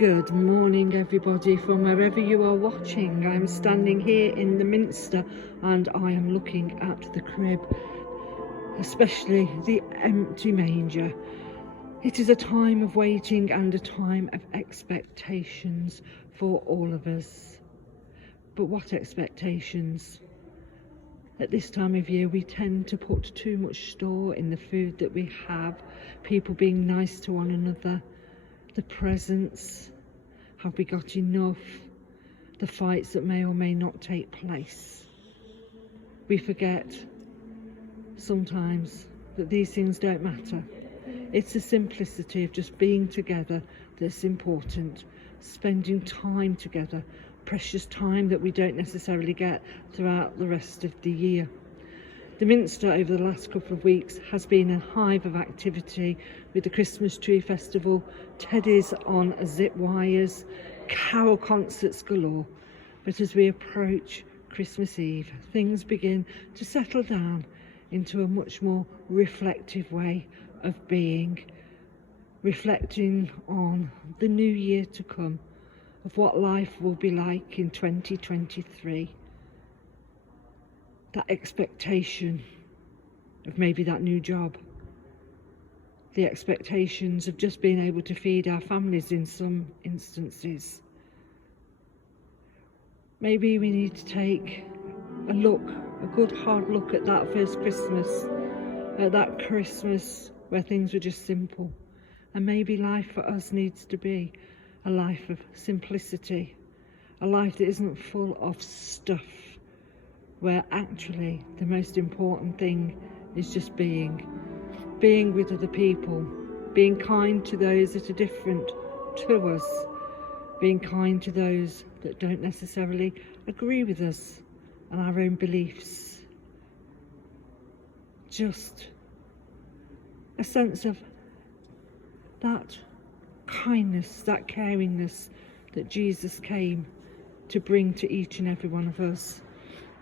Good morning everybody from wherever you are watching. I'm standing here in the Minster and I am looking at the crib, especially the empty manger. It is a time of waiting and a time of expectations for all of us. But what expectations? At this time of year we tend to put too much store in the food that we have, people being nice to one another, the presents. Have we got enough? The fights that may or may not take place. We forget sometimes that these things don't matter. It's the simplicity of just being together that's important. Spending time together, precious time that we don't necessarily get throughout the rest of the year. The Minster over the last couple of weeks has been a hive of activity with the Christmas tree festival, teddies on zip wires, carol concerts galore. But as we approach Christmas Eve, things begin to settle down into a much more reflective way of being, reflecting on the new year to come, of what life will be like in 2023. That expectation of maybe that new job, the expectations of just being able to feed our families in some instances. Maybe we need to take a good hard look at that first Christmas, at that Christmas where things were just simple. And maybe life for us needs to be a life of simplicity, a life that isn't full of stuff, where actually the most important thing is just being with other people, being kind to those that are different to us, being kind to those that don't necessarily agree with us and our own beliefs. Just a sense of that kindness, that caringness that Jesus came to bring to each and every one of us.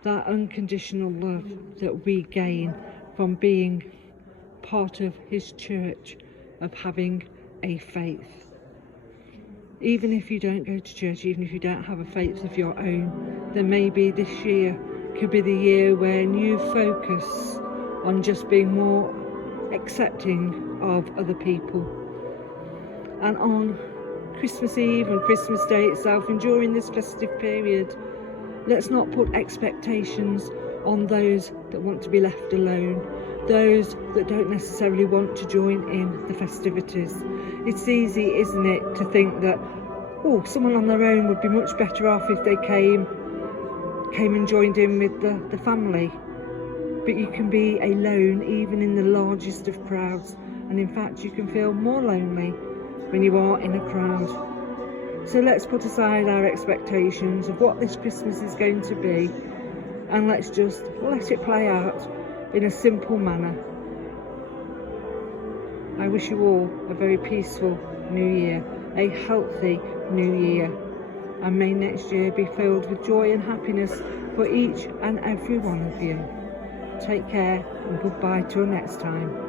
That unconditional love that we gain from being part of his church, of having a faith. Even if you don't go to church, even if you don't have a faith of your own, then maybe this year could be the year when you focus on just being more accepting of other people. And on Christmas Eve and Christmas Day itself, and during this festive period, let's not put expectations on those that want to be left alone, those that don't necessarily want to join in the festivities. It's easy, isn't it, to think that, oh, someone on their own would be much better off if they came and joined in with the family. But you can be alone even in the largest of crowds, and in fact you can feel more lonely when you are in a crowd. So let's put aside our expectations of what this Christmas is going to be, and let's just let it play out in a simple manner. I wish you all a very peaceful new year, a healthy new year, and may next year be filled with joy and happiness for each and every one of you. Take care and goodbye till next time.